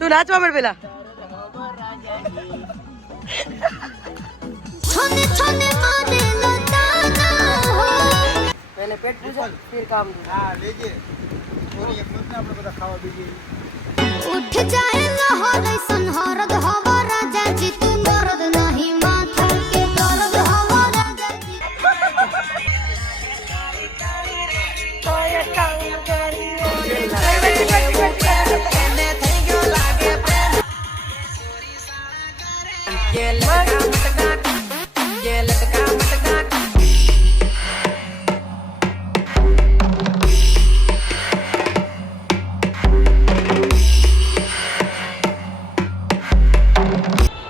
તું નાચવા માંડ પેલા. पहले पेट पूजा फिर काम. हाँ लेजे. थोड़ी एक मिनट આપણે બધા ખાવા બેસી. ઉઠ જાય લહર સંહરદ હવા રાજાજી તું મરદ નહીં માથા કે દર્દ હવા રાજાજી. તોય કામ કરી એને થઈ ગયો લાગે પ્રેમ. કે લટકા કે લટકા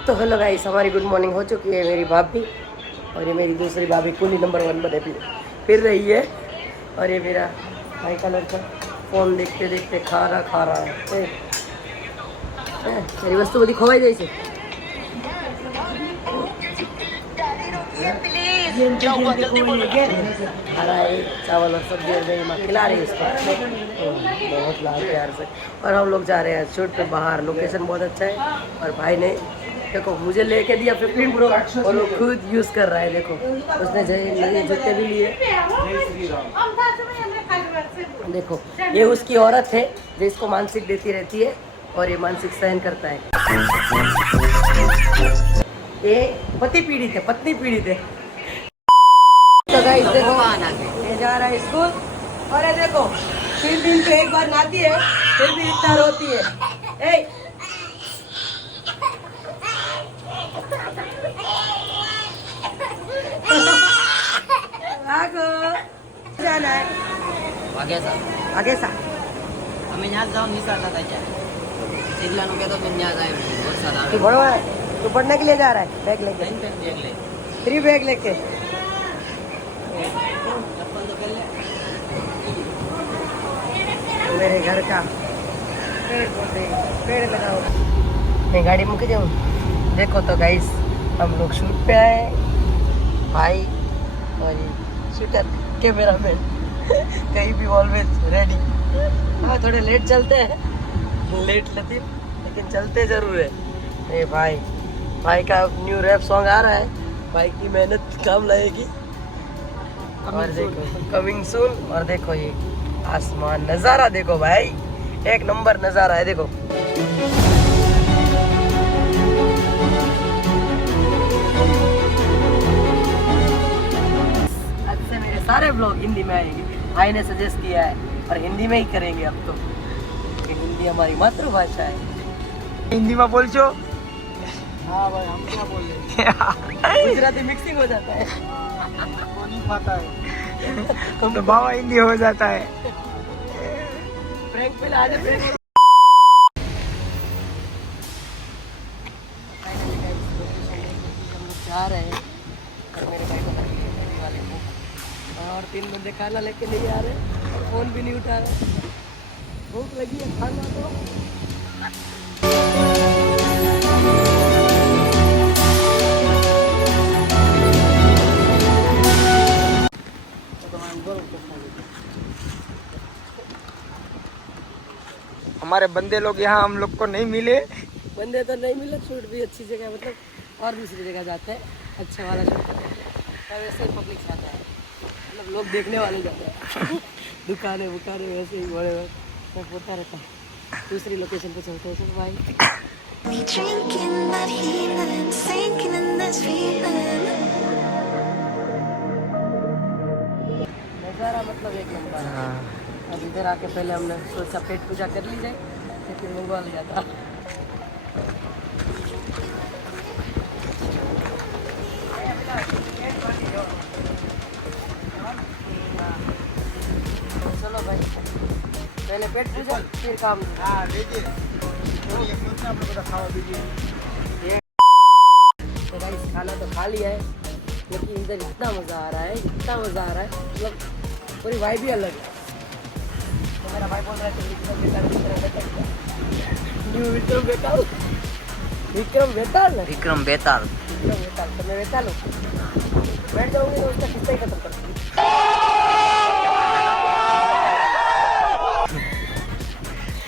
तो हेलो गाइस, हमारी गुड मॉर्निंग हो चुकी है. मेरी भाभी और ये मेरी दूसरी भाभी कूली नंबर 1 बने फिर रही है. और ये मेरा भाई का लड़का फोन देखते देखते खा रहा है. मेरी वस्तु बड़ी खोवाई गई से. चावल और सब्जी और दही माँ खिला रही है इसको बहुत लाल प्यार से. और हम लोग जा रहे हैं शूट पे बाहर. लोकेशन बहुत अच्छा है. और भाई ने देखो मुझे लेके दिया 15 प्रो और वो खुद यूज़ कर रहा है. देखो उसने नए जूते भी लिए. देखो ये उसकी औरत है जो इसको मानसिक देती रहती है और ये मानसिक सहन करता है. ये पति पीड़ित है, पत्नी पीड़ित है. तो गाइस देखो ये जा रहा है स्कूल. और ये देखो 3 दिन पे एक बार नहाती है फिर भी इतना रोती है. जाना है आगे सा हमें यहाँ जाओ नहीं सकता था क्या सिगला नु कहता तुम यहाँ जाए बहुत सारा तू पढ़वा है. तू पढ़ने के लिए जा रहा है बैग लेके 3 बैग लेके. मेरे घर का पेड़ लगाओ. मैं गाड़ी मुके जाऊँ. देखो तो गाइस हम लोग शूट पे आए. भाई और ये शूटर कैमरामैन कहीं भी ऑलवेज रेडी. हाँ थोड़े लेट चलते हैं, लेट लतीफ लेकिन चलते ज़रूर है. ये भाई का न्यू रैप सॉन्ग आ रहा है. भाई की मेहनत काम लाएगी. और देखो कमिंग सून. और देखो ये आसमान नज़ारा देखो भाई, एक नंबर नज़ारा है. देखो सारे ब्लॉग हिंदी में आएंगे. भाई ने सजेस्ट किया है और हिंदी में ही करेंगे अब तो. हिंदी हमारी मातृभाषा है. हिंदी में बोल छो. हाँ भाई हम क्या बोल रहे हैं. गुजराती मिक्सिंग हो जाता है. नहीं पता है तो बाबा हिंदी हो जाता है. ब्रेक पे ला दे ब्रेक. जा रहे हैं और मेरे भाई को वाले को और 3 बंदे खाना लेके नहीं आ रहे और फोन भी नहीं उठा रहे. भूख लगी है खाना तो हमारे बंदे लोग यहाँ हम लोग को नहीं मिले. बंदे तो नहीं मिले. शूट भी अच्छी जगह मतलब और दूसरी जगह जाते हैं. अच्छा वाला शूट वैसे ही पब्लिक जाता है मतलब लोग देखने वाले जाते हैं. दुकानें वैसे ही बड़े सब होता रहता है. दूसरी लोकेशन पे चलते हैं भाई. नज़ारा मतलब एक नंबर. अब इधर आके पहले हमने सोचा पेट पूजा कर ली जाए फिर मंगवा लिया था. चलो भाई पहले पेट पूजा फिर काम. हाँ लीजिए थोड़ी एक मिनट आप लोग खावा दीजिए. तो भाई खाना तो खा लिया है लेकिन इधर इतना मज़ा आ रहा है मतलब पूरी वाइब भी अलग है. तो मेरा भाई बोल रहा है विक्रम बेताल तो मैं बेताल हूँ. बैठ जाऊँगी तो उसका किस्सा ही खत्म कर दूँगी.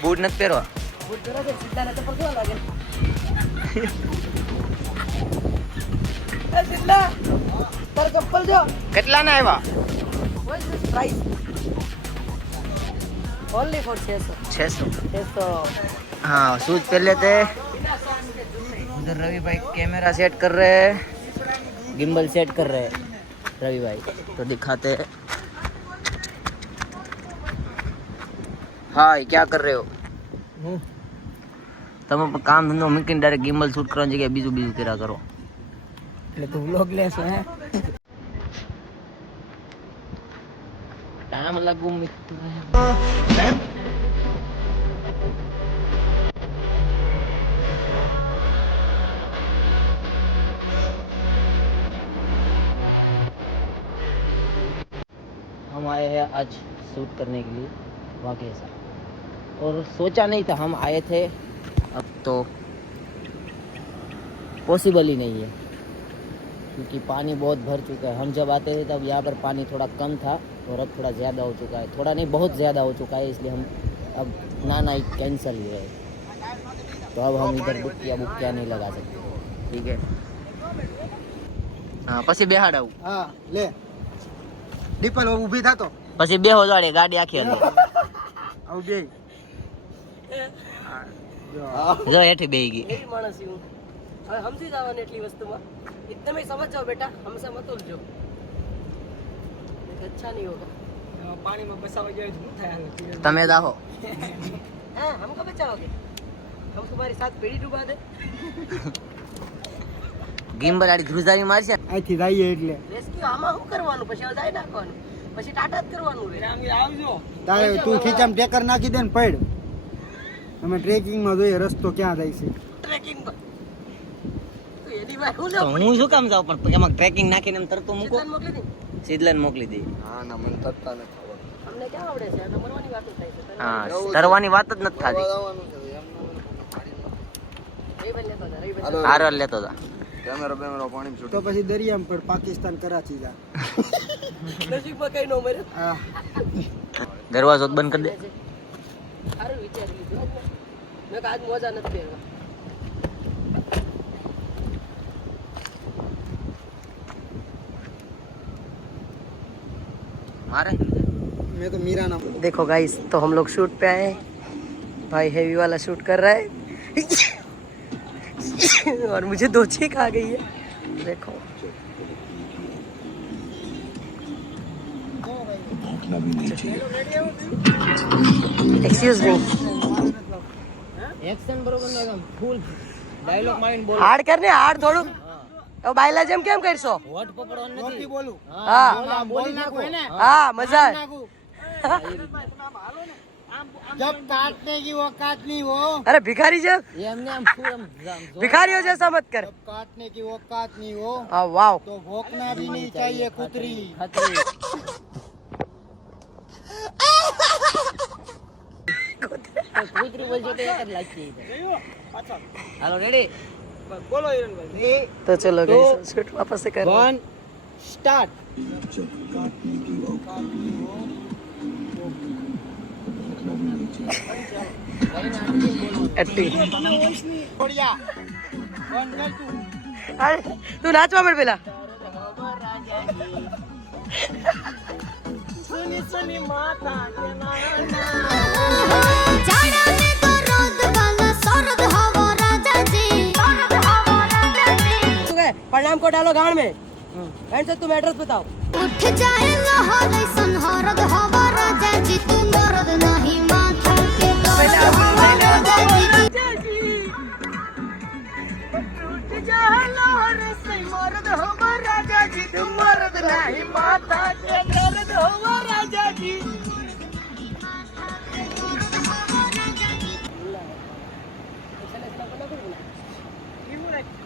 बूट नत पेरवा બૂટ પહેરો છે સીધા ચપ્પલ કેવા લાગે એ સીધા તાર ચપ્પલ જો કેટલા ના આવ્યા What is this price? Only for 600. हाँ शूज पहन लेते उधर रवि भाई कैमरा सेट कर रहे हैं गिम्बल सेट कर रहे हैं रवि भाई तो दिखाते हैं हाय क्या कर रहे हो તમે કામ ધંધો મૂકીને ડાયરેક્ટ ગિમ્બલ શૂટ કરવાની જગ્યાએ બીજું બીજું કર્યા કરો એટલે તું વ્લોગ લેશો હે टाइम लगू हम आए हैं आज शूट करने के लिए वाकई सा और सोचा नहीं था हम आए थे अब तो पॉसिबल ही नहीं है क्योंकि पानी बहुत भर चुका है हम जब आते थे तब यहाँ पर पानी थोड़ा कम था और अब थोड़ा ज़्यादा हो चुका है थोड़ा नहीं बहुत ज़्यादा हो चुका है इसलिए हम अब ना ही कैंसिल ही है तो अब हम इधर बुक किया नहीं लगा सकते ठीक है हाँ પછી બેહાડાવું હા લે દીપલ ઊભી થાતો પછી બેહો જાડે ગાડી આખી અંદર આવ બે જો હેઠી બેહી ગઈ એવી માણસ હું હવે સમજી જવાની એટલી વસ્તુમાં इतने में समझ जाओ बेटा हमसे मत उलझो अच्छा नहीं होगा પાણી માં બસાવા જાય તો થાય તમે જાહો हाँ हमको बचाओगे हम तुम्हारे साथ पेड़ी डुबा दे ગિમ્બલ આડી ધ્રુજારી મારશે અહીંથી જઈએ એટલે રેસ્ક્યુ આમાં શું કરવાનું પછી જાય નાખવાનું પછી ટાટા જ કરવાનું રે આવજો તારે તું ખીચામાં ટેકર નાખી દે ને પડ અમે ટ્રેકિંગ માં જોઈએ રસ્તો ક્યાં જાય છે ટ્રેકિંગ પર તો એની વાત હું તો હું શું કામ જાઉં પણ એમાં ટ્રેકિંગ નાખીને એમ તરતો મૂકો મોકલી દે શીતલને મોકલી દે હા ના મને તરતા નથી અમને ક્યાં આવડે છે આ તો મરવાની વાત જ થાય છે હા તરવાની વાત જ નથી થતી રઈ બન લેતો જા રઈ બન હારર લેતો હતા કેમેરો પાણી તો પછી દરિયામાં પડ પાકિસ્તાન કરાચી જા નજીકમાં કઈ નો મરે હા દરવાજો જ બંધ કરી દે સારું વિચારી લીધું મેં આજ મોજા નથી પહેરવા मारे मैं तो मीरा नाम देखो गाइस तो हम लोग शूट पे आए भाई हेवी वाला शूट कर रहा है और मुझे दो छींक आ गई है देखो एक्सक्यूज मी एक्शन बरोबर ना एकदम फूल डायलॉग माइंड बोल हार्ड करने हार्ड थोड़ू तो बायला जेम केम करशो वोट पकड़વાનું નથી બોલું हाँ બોલી નાખો हाँ मजा है जब काटने की औकात नहीं हो अरे भिखारी जब એ એમને આમ ફૂલ આમ भिखारियों जैसा मत कर जब काटने की औकात नहीं हो हाँ वाओ तो भोंकना भी नहीं चाहिए कुतरी ખતરી કુતરી બોલશે તો એક જ લાગશે હાલો રેડી बोलो हिरन भाई तो चलो गाइस शूट वापस से कर 1 स्टार्ट एट्टी बढ़िया वन कर तू अरे तू नाचवा मत पेला सुनी सुनी माता के नाना जाड़ा में तो रोद वाला सरद हवा राजा जी तू गए प्रणाम को डालो गाड़ में एंड से तुम एड्रेस बताओ उठ जाए लहर ऐसन हरद हवा राजा जी तू मरद नहीं माथा के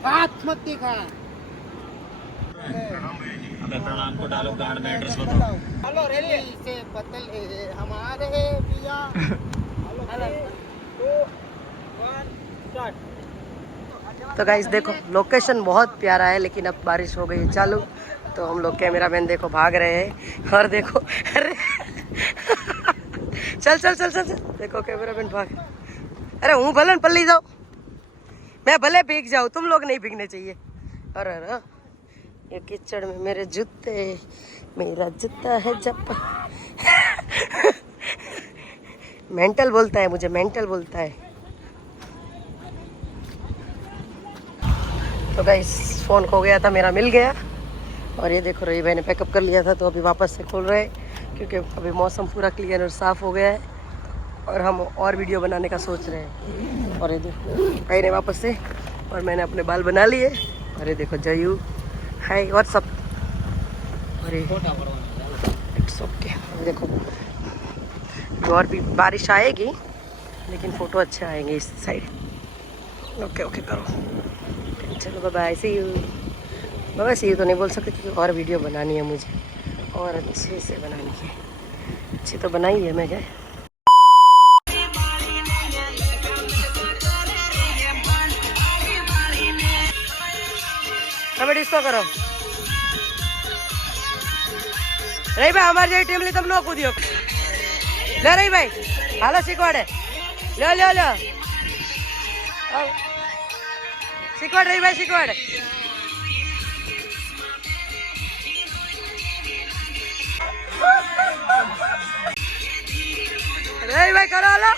हाथ मत दिखा प्रणाम को डालो गार्ड में एड्रेस बताओ हेलो रेली से बदल हमारे पिया हेलो 2 1 स्टार्ट तो गाइस देखो लोकेशन बहुत प्यारा है लेकिन अब बारिश हो गई है चालू तो हम लोग कैमरामैन देखो भाग रहे हैं और देखो अरे चल चल चल चल चल देखो कैमरामैन भाग अरे हूँ भले पल्ली जाओ, मैं भले भीग जाऊँ, तुम लोग नहीं भीगने चाहिए। अरे अरे ये कीचड़ में मेरे जूते, मेरा जूता है जब मेंटल बोलता है मुझे, मेंटल बोलता है। तो गाइस फ़ोन खो गया था, मेरा मिल गया। और ये देखो रही भाई ने पैकअप कर लिया था, तो अभी वापस से खोल रहे हैं क्योंकि अभी मौसम पूरा क्लियर और साफ़ हो गया है और हम और वीडियो बनाने का सोच रहे हैं। और ये देखो भाई ने वापस से, और मैंने अपने बाल बना लिए। और ये देखो जयू, हाय व्हाट्सअप। और इट्स ओके। देखो और भी बारिश आएगी लेकिन फ़ोटो अच्छे आएंगे इस साइड। ओके ओके करो, चलो बाय बाय, सी यू। बाबा सी यू तो नहीं बोल सकते क्योंकि और वीडियो बनानी है मुझे, और अच्छे से बनानी है। अच्छी तो बनाई है मैं क्या। हमें डिस्को करो रही भाई, हमारी जो टीम ली तुम नो कूदियो ले रही भाई, हालो शिकवाड़े लो लो लो, शिकवाड़ रही भाई, शिकवाड़। रही भाई करो हालो,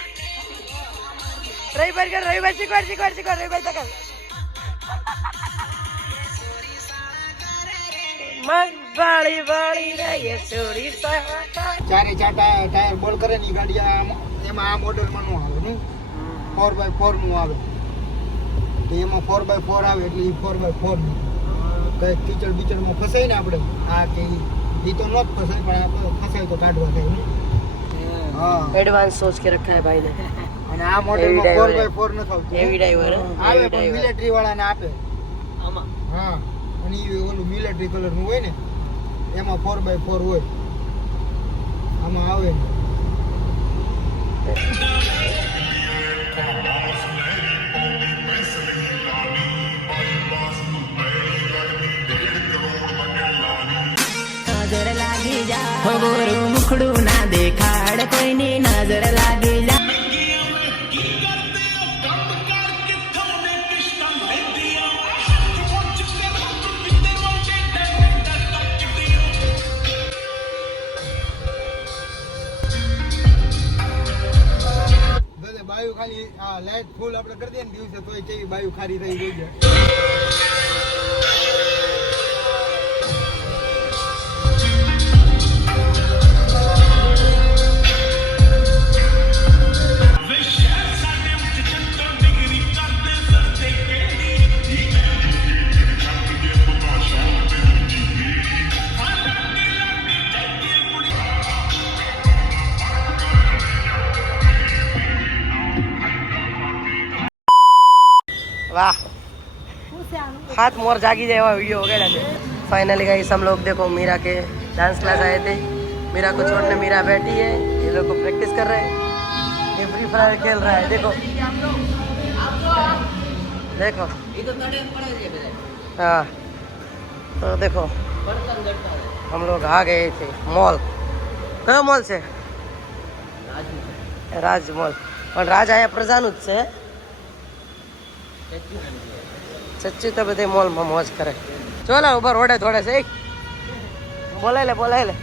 रही भाई कर, रही भाई शिकवाड़ शिकवाड़ शिकवाड़, रही भाई तक बाड़ी बाड़ी रे ये छोरी ચારે ચાર ટાયર બોલ કરે ની ગાડી એમાં આ મોડેલમાં નું આવે ને 4x4 નું આવે, તો એમાં 4x4 આવે એટલે એ 4x4 કઈ ટીચર બીચરમાં ફસાય ને આપણે આ કે એ તો નોટ ફસાય પણ આપણે ફસાય તો કાઢવા થાય ને। હા एडवांस सोच के रखा है भाई ने। અને આ મોડેલમાં 4x4 ન થાવતું, हेवी ड्राइवर આવે પણ મિલિટરી વાળાને આપે આમાં। હા અને એ ઓલું મિલિટરી કલરનું હોય ને એમાં 4x4 હોય, આમાં આવે ને। નજર લાગી જા ગોરું મુખડું ના દેખાડ, કોઈની નજર લાગી જા। બાયુ ખાલી આ લાઈટ ફૂલ આપણે કરી દઈએ ને દિવસે તોય કેવી બાયુ ખારી થઈ ગઈ છે। वाह, हाथ मोर जागी जाए वीडियो वगैरह थे। फाइनली गाइस हम लोग देखो मीरा के डांस क्लास आए थे, मीरा को छोड़ने मीरा बैठी है, ये लोग को प्रैक्टिस कर रहे हैं, ये फ्री फायर खेल रहा है। देखो देखो हाँ, तो देखो हम लोग आ गए थे मॉल। कयो मॉल से? राज मॉल। और राज आया प्रजानुज से, सच्ची तो बधे मॉल में मौज करे। चलो ऊपर ओढ़े थोड़े से बोले ले